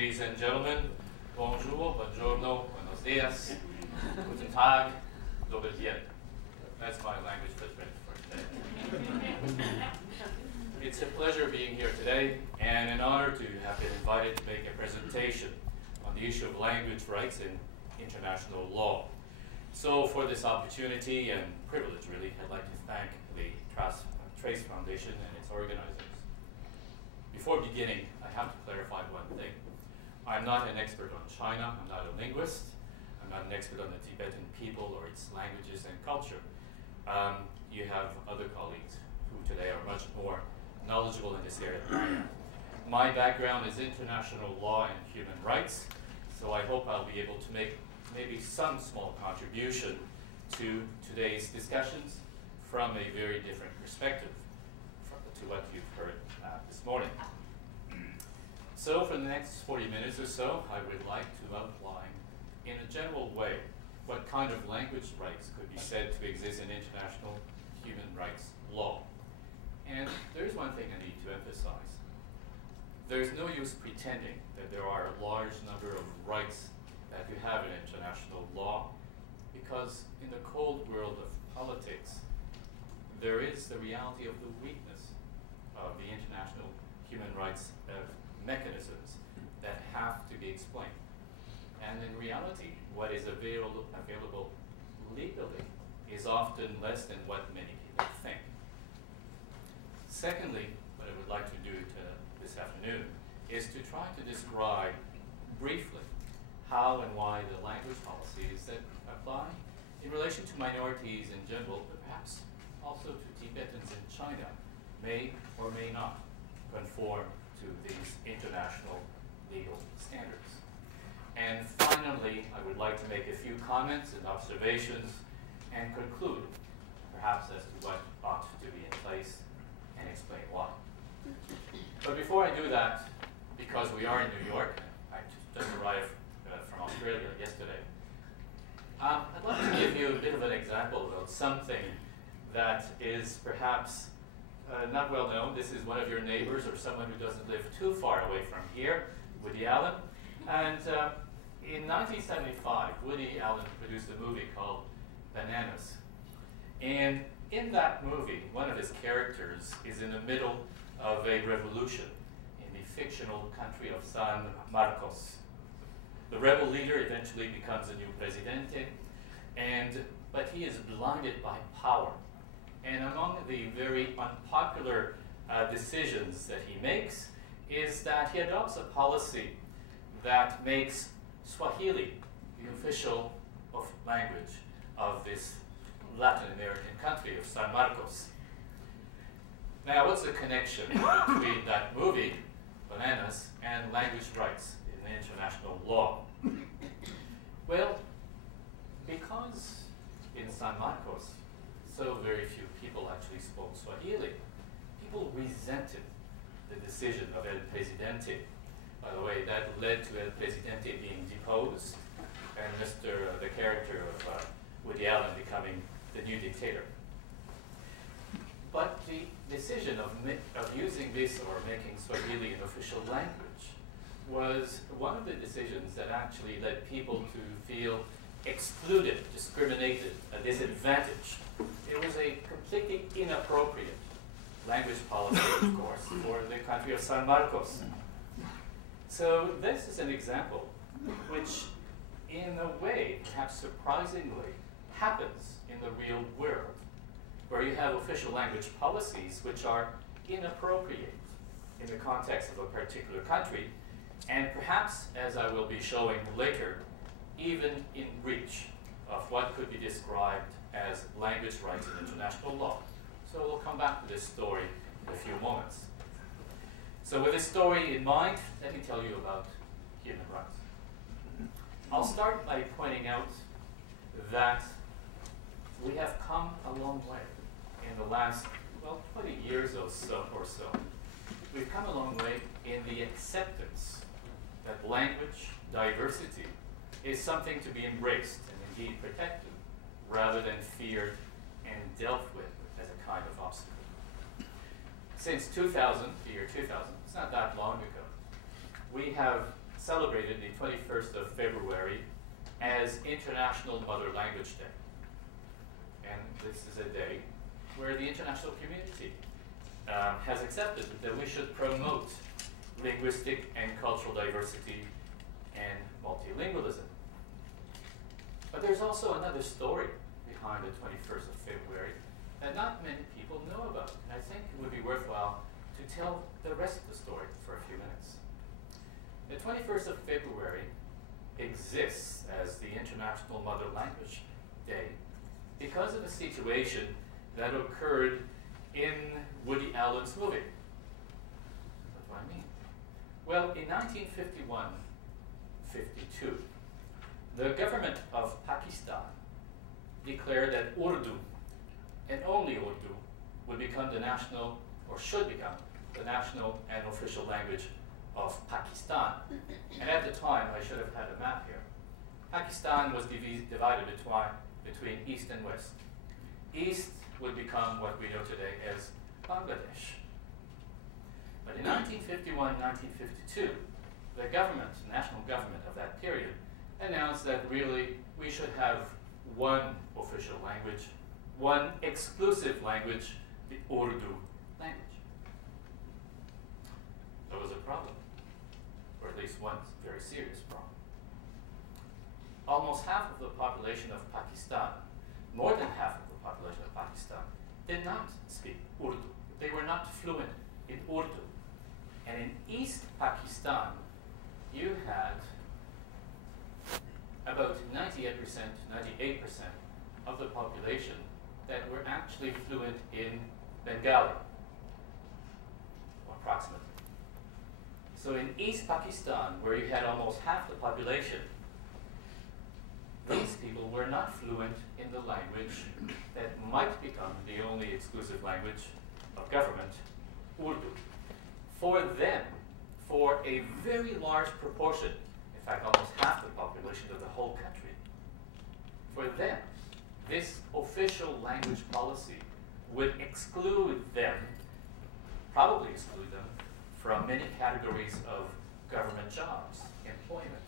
Ladies and gentlemen, bonjour, buongiorno, buenos dias, guten Tag, dobry dzień. That's my language footprint for today. It's a pleasure being here today and an honor to have been invited to make a presentation on the issue of language rights in international law. So for this opportunity and privilege, really, I'd like to thank the Trace Foundation and its organizers. Before beginning, I have to clarify one thing. I'm not an expert on China, I'm not a linguist, I'm not an expert on the Tibetan people or its languages and culture. You have other colleagues who today are much more knowledgeable in this area than I am. My background is international law and human rights, so I hope I'll be able to make maybe some small contribution to today's discussions from a very different perspective to what you've heard this morning. So for the next 40 minutes or so, I would like to outline in a general way what kind of language rights could be said to exist in international human rights law. And there's one thing I need to emphasize. There's no use pretending that there are a large number of rights that you have in international law, because in the cold world of politics, there is the reality of the weakness of the international human rights mechanisms that have to be explained. And in reality, what is available legally is often less than what many people think. Secondly, what I would like to do this afternoon is to try to describe briefly how and why the language policies that apply in relation to minorities in general, but perhaps also to Tibetans in China, may or may not conform to these international legal standards. And finally, I would like to make a few comments and observations and conclude, perhaps as to what ought to be in place and explain why. But before I do that, because we are in New York, I just arrived from Australia yesterday, I'd like to give you a bit of an example of something that is perhaps not well known. This is one of your neighbors or someone who doesn't live too far away from here, Woody Allen. And in 1975, Woody Allen produced a movie called Bananas. And in that movie, one of his characters is in the middle of a revolution in the fictional country of San Marcos. The rebel leader eventually becomes a new presidente, but he is blinded by power. And among the very unpopular decisions that he makes is that he adopts a policy that makes Swahili the official language of this Latin American country of San Marcos. Now, what's the connection between that movie, Bananas, and language rights in international law? Well, because in San Marcos, so very few people actually spoke Swahili, people resented the decision of El Presidente. By the way, that led to El Presidente being deposed and the character of Woody Allen becoming the new dictator. But the decision of using this or making Swahili an official language was one of the decisions that actually led people to feel excluded, discriminated, a disadvantage. It was a completely inappropriate language policy, of course, for the country of San Marcos. So this is an example which, in a way, perhaps surprisingly, happens in the real world, where you have official language policies which are inappropriate in the context of a particular country, and perhaps, as I will be showing later, even in breach of what could be described as language rights in international law. So we'll come back to this story in a few moments. So with this story in mind, let me tell you about human rights. I'll start by pointing out that we have come a long way in the last, 20 years or so. We've come a long way in the acceptance that language diversity is something to be embraced and indeed protected, rather than feared and dealt with as a kind of obstacle. Since 2000, the year 2000, it's not that long ago, we have celebrated the 21st of February as International Mother Language Day. And this is a day where the international community has accepted that we should promote linguistic and cultural diversity and multilingualism. But there's also another story behind the 21st of February that not many people know about. And I think it would be worthwhile to tell the rest of the story for a few minutes. The 21st of February exists as the International Mother Language Day because of a situation that occurred in Woody Allen's movie. What do I mean? Well, in 1951-52, the government of Pakistan declared that Urdu, and only Urdu, would become the national, or should become, the national and official language of Pakistan. And at the time, I should have had a map here, Pakistan was divided between East and West. East would become what we know today as Bangladesh. But in 1951-1952, the government, the national government of that period, announced that really we should have one official language, one exclusive language, the Urdu language. There was a problem, or at least one very serious problem. Almost half of the population of Pakistan, more than half of the population of Pakistan, did not speak Urdu. They were not fluent in Urdu. And in East Pakistan, you had about 98% of the population that were actually fluent in Bengali, approximately. So in East Pakistan, where you had almost half the population, these people were not fluent in the language that might become the only exclusive language of government, Urdu. For them, for a very large proportion, in fact almost half the population of the whole country, for them, this official language policy would exclude them, probably exclude them, from many categories of government jobs, employment,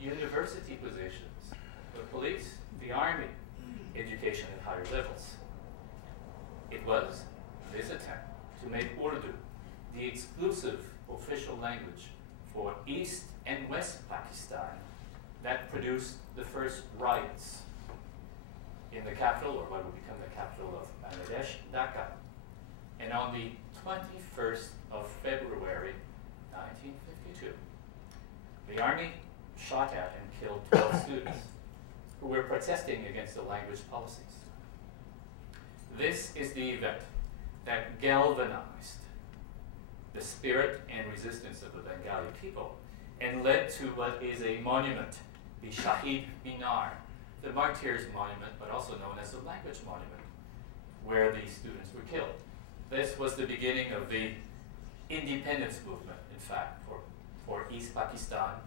university positions, the police, the army, education at higher levels. It was this attempt to make Urdu the exclusive official language for East and West Pakistan that produced the first riots in the capital, or what would become the capital of Bangladesh, Dhaka. And on the 21st of February, 1952, the army shot at and killed 12 students who were protesting against the language policies. This is the event that galvanized the spirit and resistance of the Bengali people and led to what is a monument, the Shahid Minar, the Martyrs Monument, but also known as the Language Monument, where the students were killed. This was the beginning of the independence movement, in fact, for East Pakistan,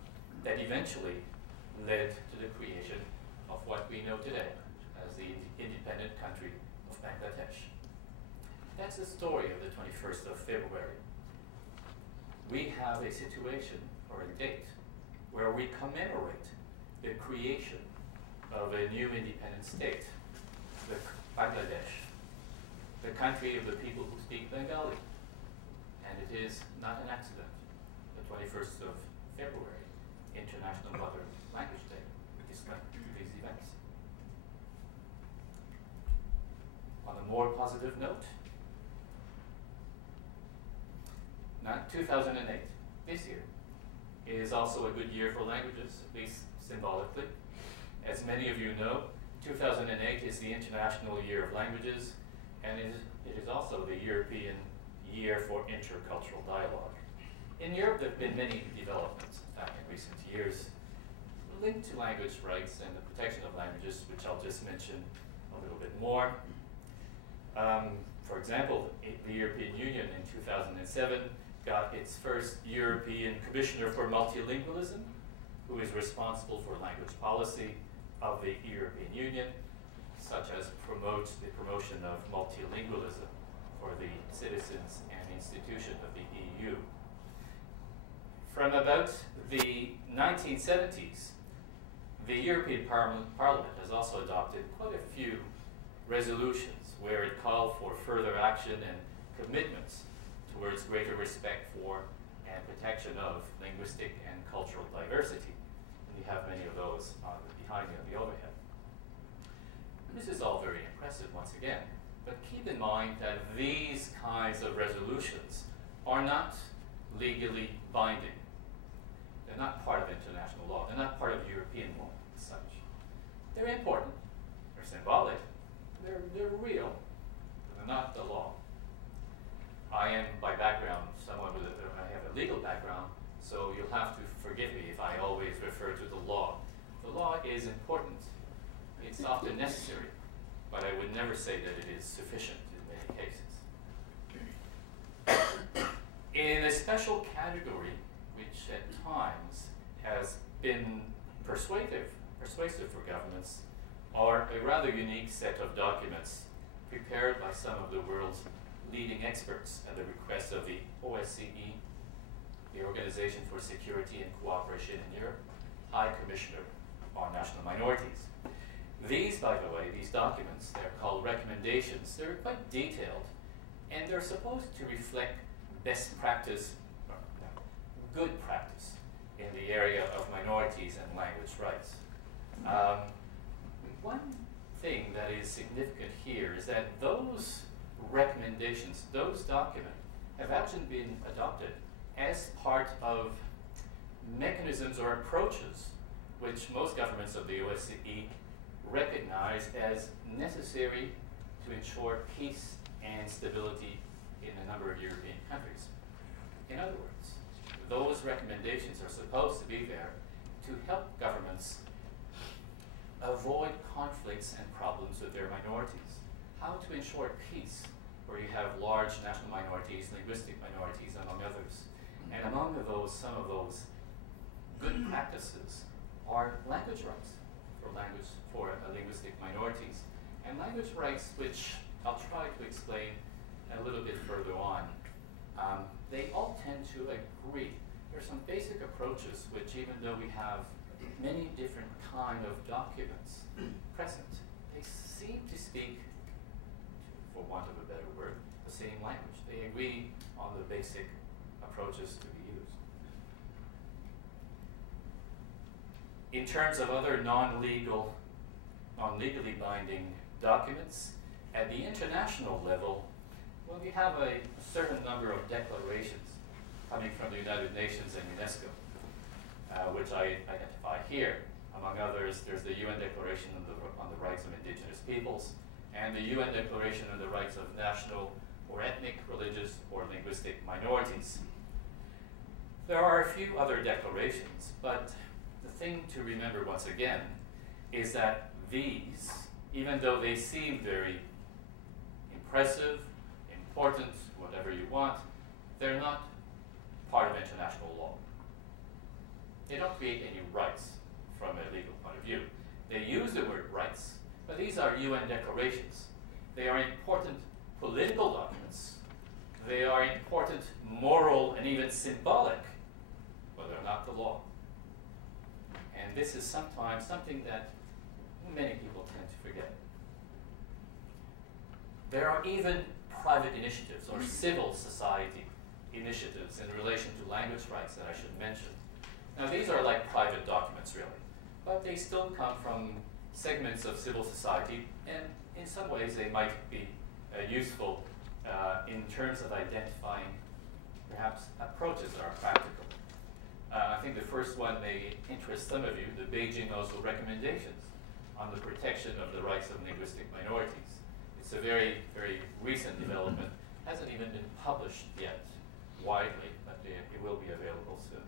that eventually led to the creation of what we know today as the independent country of Bangladesh. That's the story of the 21st of February. We have a situation, or a date, where we commemorate the creation of a new independent state, the Bangladesh, the country of the people who speak Bengali. And it is not an accident, the 21st of February, International Mother Language Day, with these events. On a more positive note, 2008, this year, is also a good year for languages, at least symbolically. As many of you know, 2008 is the International Year of Languages, and it is also the European Year for Intercultural Dialogue. In Europe, there have been many developments, in fact, in recent years, linked to language rights and the protection of languages, which I'll just mention a little bit more. For example, the European Union in 2007 got its first European Commissioner for Multilingualism, who is responsible for language policy of the European Union, such as the promotion of multilingualism for the citizens and institutions of the EU. From about the 1970s, the European Parliament has also adopted quite a few resolutions where it called for further action and commitments towards greater respect for and protection of linguistic and cultural diversity. And you have many of those behind me on the overhead. This is all very impressive once again, but keep in mind that these kinds of resolutions are not legally binding. They're not part of international law. They're not part of European law as such. They're important. They're symbolic. They're real. But they're not the law. I am, by background, someone with I have a legal background, so you'll have to forgive me if I always refer to the law. The law is important. It's often necessary, but I would never say that it is sufficient in many cases. In a special category, which at times has been persuasive for governments, are a rather unique set of documents prepared by some of the world's leading experts at the request of the OSCE, the Organization for Security and Cooperation in Europe, High Commissioner on National Minorities. These, by the way, these documents, they're called recommendations. They're quite detailed, and they're supposed to reflect best practice, good practice in the area of minorities and language rights. One thing that is significant here is that those recommendations, those documents, have actually been adopted as part of mechanisms or approaches which most governments of the OSCE recognize as necessary to ensure peace and stability in a number of European countries. In other words, those recommendations are supposed to be there to help governments avoid conflicts and problems with their minorities. How to ensure peace where you have large national minorities, linguistic minorities, among others. And among those, some of those good practices are language rights for linguistic minorities. And language rights, which I'll try to explain a little bit further on, they all tend to agree. There are some basic approaches which, even though we have many different kind of documents present, they seem to speak, for want of a better word, the same language. They agree on the basic approaches to be used. In terms of other non-legally binding documents, at the international level, well, we have a certain number of declarations coming from the United Nations and UNESCO, which I identify here. Among others, there's the UN Declaration on the Rights of Indigenous Peoples, and the UN Declaration on the Rights of National or Ethnic, Religious, or Linguistic Minorities. There are a few other declarations, but the thing to remember once again is that these, even though they seem very impressive, important, whatever you want, they're not part of international law. They don't create any rights from a legal point of view. They use the word rights, but these are UN declarations. They are important political documents. They are important moral and even symbolic, but they're not the law. And this is sometimes something that many people tend to forget. There are even private initiatives or civil society initiatives in relation to language rights that I should mention. Now, these are like private documents, really, but they still come from segments of civil society, and in some ways they might be useful in terms of identifying perhaps approaches that are practical. I think the first one may interest some of you, the Beijing Oslo recommendations on the protection of the rights of linguistic minorities. It's a very, very recent development. Hasn't even been published yet widely, but it will be available soon.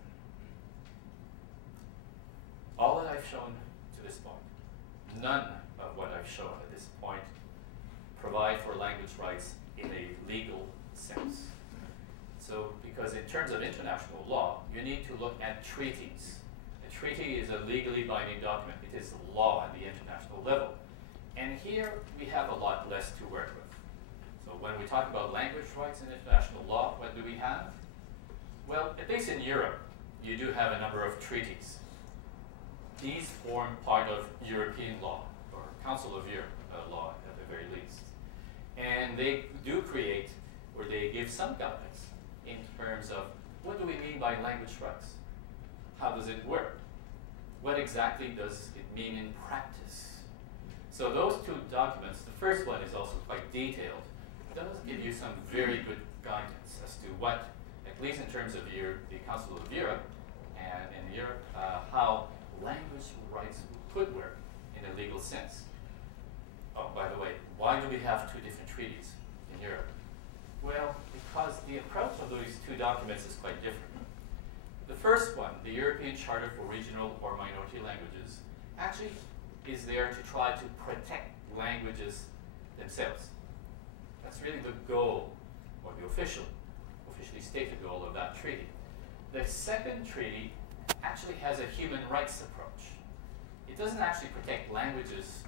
All that I've shown to this point, none of what I've shown at this point provide for language rights in a legal sense. So, because in terms of international law, you need to look at treaties. A treaty is a legally binding document. It is law at the international level. And here we have a lot less to work with. So when we talk about language rights in international law, what do we have? Well, at least in Europe, you do have a number of treaties. These form part of European law, or Council of Europe law at the very least. And they do create, or they give some guidance in terms of what do we mean by language rights? How does it work? What exactly does it mean in practice? So those two documents, the first one is also quite detailed, does give you some very good guidance as to what, at least in terms of the Council of Europe and in Europe, how language rights could work in a legal sense. Oh, by the way, why do we have two different treaties in Europe? Well, because the approach of these two documents is quite different. The first one, the European Charter for Regional or Minority Languages, actually is there to try to protect languages themselves. That's really the goal, or the officially stated goal of that treaty. The second treaty actually has a human rights approach. It doesn't actually protect languages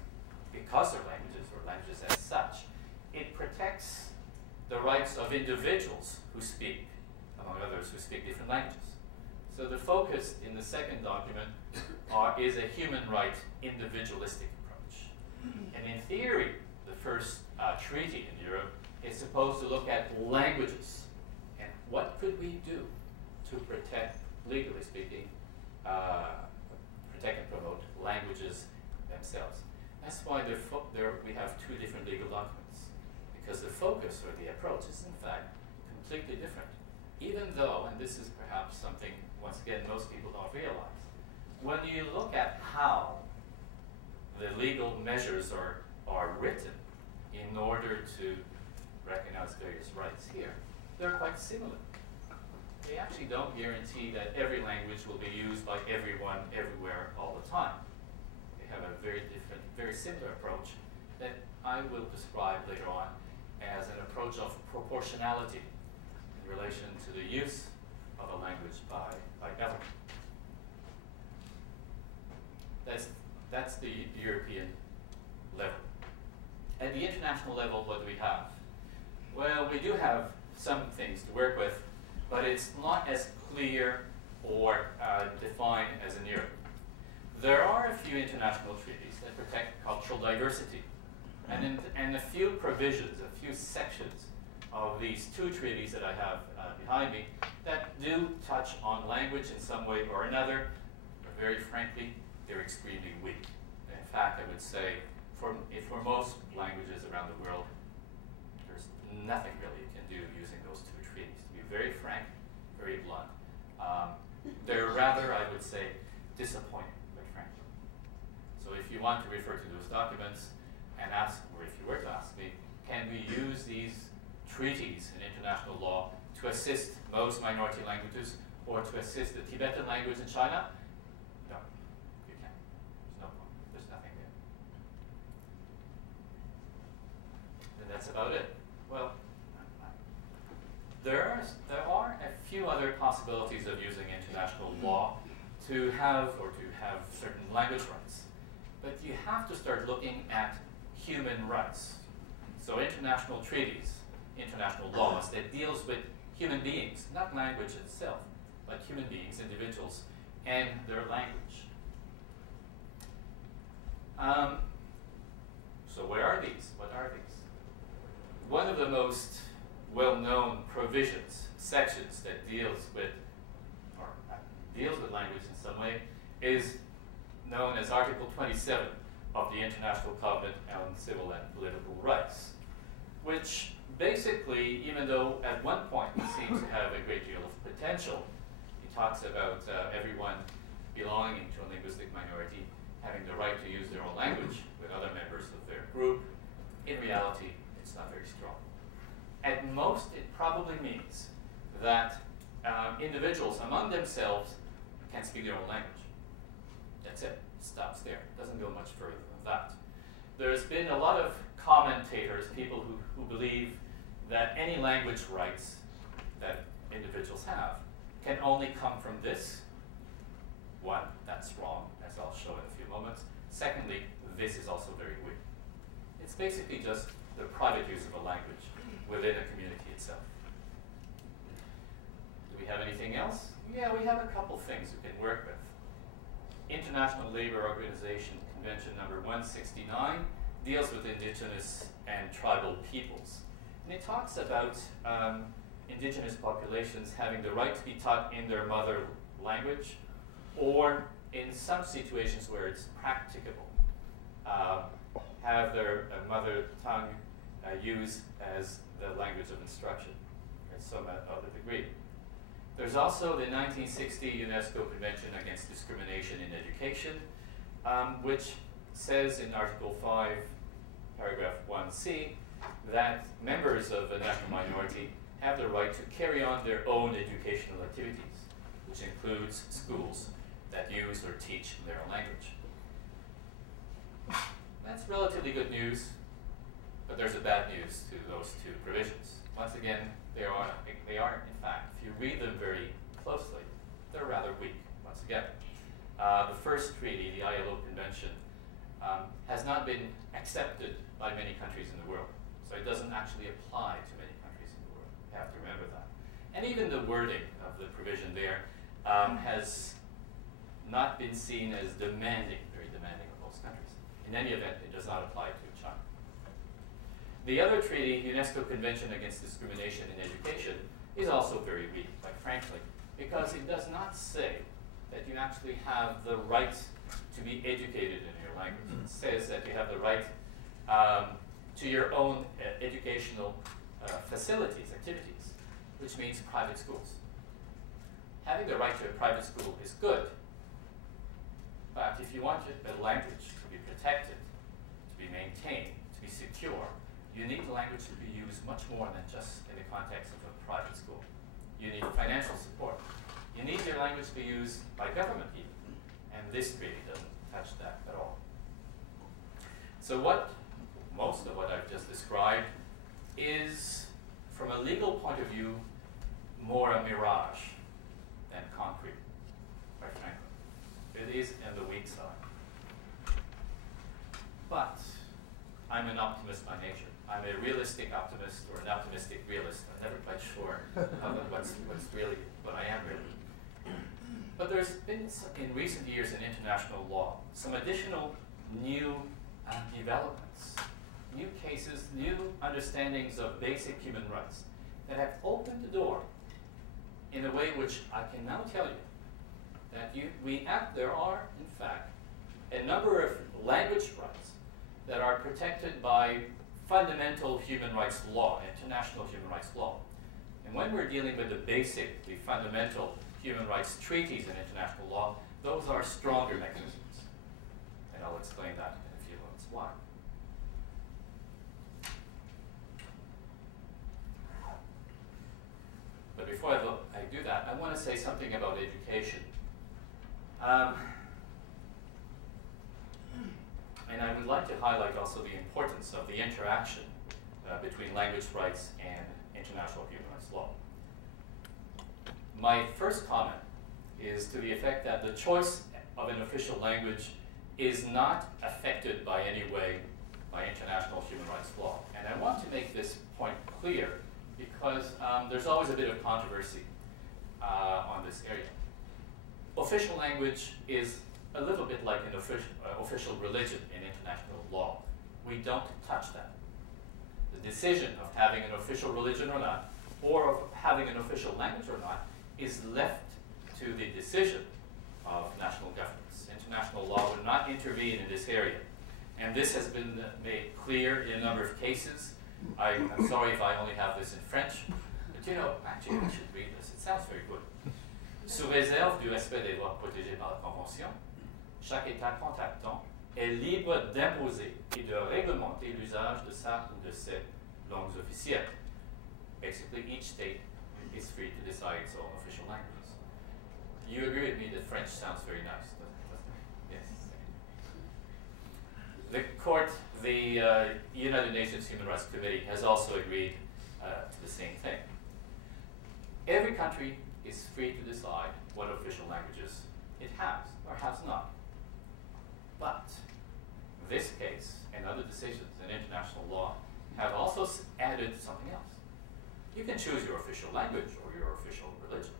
because they're languages or languages as such. It protects the rights of individuals who speak, among others, who speak different languages. So the focus in the second document is a human rights individualistic approach. And in theory, the first treaty in Europe is supposed to look at languages and what could we do to protect, legally speaking, protect and promote languages themselves. That's why we have two different legal documents, because the focus or the approach is in fact completely different. Even though, and this is perhaps something, once again, most people don't realize, when you look at how the legal measures are written in order to recognize various rights here, they're quite similar. They actually don't guarantee that every language will be used by everyone, everywhere, all the time. They have a very different, very similar approach that I will describe later on as an approach of proportionality in relation to the use of a language by government. That's the European level. At the international level, what do we have? Well, we do have some things to work with, but it's not as clear or defined as in Europe. There are a few international treaties that protect cultural diversity, and a few provisions, a few sections of these two treaties that I have behind me that do touch on language in some way or another, but very frankly, they're extremely weak. In fact, I would say for most languages around the world, there's nothing really you can do using those two treaties. To be very frank, very blunt, they're rather, I would say, disappointing, quite frankly. So if you want to refer to those documents and ask, or if you were to ask me, can we use these treaties in international law to assist most minority languages or to assist the Tibetan language in China? No, you can't. There's no point. There's nothing there. And that's about it. Well, there are a few other possibilities of using international law to have certain language rights. But you have to start looking at human rights. So international treaties, international laws that deals with human beings, not language itself, but human beings, individuals, and their language. So what are these? What are these? One of the most well-known provisions, sections that deals with language in some way is known as Article 27 of the International Covenant on Civil and Political Rights, which basically, even though at one point it seems to have a great deal of potential, it talks about everyone belonging to a linguistic minority having the right to use their own language with other members of their group. In reality, it's not very strong. At most, it probably means that individuals among themselves can speak their own language. That's it. It stops there. It doesn't go much further than that. There's been a lot of commentators, people who believe that any language rights that individuals have can only come from this. One, that's wrong, as I'll show in a few moments. Secondly, this is also very weak. It's basically just the private use of a language within a community itself. Do we have anything else? Yeah, we have a couple things we can work with. International Labour Organization Convention number 169 deals with indigenous and tribal peoples. And it talks about indigenous populations having the right to be taught in their mother language, or in some situations where it's practicable, have their mother tongue used as the language of instruction in some other degree. There's also the 1960 UNESCO Convention Against Discrimination in Education, which says in Article 5, paragraph 1c, that members of a national minority have the right to carry on their own educational activities, which includes schools that use or teach their own language. That's relatively good news, but there's a bad news to those two provisions. Once again, they are in fact, if you read them very closely, they're rather weak, once again. The first treaty, the ILO Convention, has not been accepted by many countries in the world. So it doesn't actually apply to many countries in the world. You have to remember that. And even the wording of the provision there has not been seen as demanding, very demanding of most countries. In any event, it does not apply to China. The other treaty, UNESCO Convention Against Discrimination in Education, is also very weak, quite frankly, because it does not say that you actually have the right to be educated in your language. It says that you have the right to your own educational facilities, activities, which means private schools. Having the right to a private school is good, but if you want a language to be protected, to be maintained, to be secure, you need the language to be used much more than just in the context of a private school. You need financial support. You need your language to be used by government even, and this treaty doesn't touch that at all. So most of what I've just described is, from a legal point of view, more a mirage than concrete, quite frankly. It is on the weak side. But I'm an optimist by nature. I'm a realistic optimist or an optimistic realist. I'm never quite sure what's really what I am really. But there's been, in recent years in international law, some additional new developments, new cases, new understandings of basic human rights that have opened the door in a way which I can now tell you that there are, in fact, a number of language rights that are protected by fundamental human rights law, international human rights law. And when we're dealing with the fundamental human rights treaties in international law, those are stronger mechanisms. And I'll explain that in a few moments why. But before I do that, I want to say something about education. And I would like to highlight also the importance of the interaction between language rights and international human rights law. My first comment is to the effect that the choice of an official language is not affected by any way by international human rights law. And I want to make this point clear because there's always a bit of controversy on this area. Official language is a little bit like an official religion in international law. We don't touch that. The decision of having an official religion or not, or of having an official language or not, is left to the decision of national governments. International law will not intervene in this area. And this has been made clear in a number of cases. I'm sorry if I only have this in French, but you know, actually I should read this. It sounds very good. Sous réserve du respect des droits protégés par la Convention, chaque État contractant est libre d'imposer et de réglementer l'usage de sa ou de ses langues officielles. Basically, each state is free to decide its own official languages. You agree with me that French sounds very nice, doesn't it? Yes. The court, the United Nations Human Rights Committee, has also agreed to the same thing. Every country is free to decide what official languages it has or has not. But this case and other decisions in international law have also added something else. You can choose your official language or your official religion,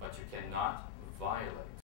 but you cannot not violate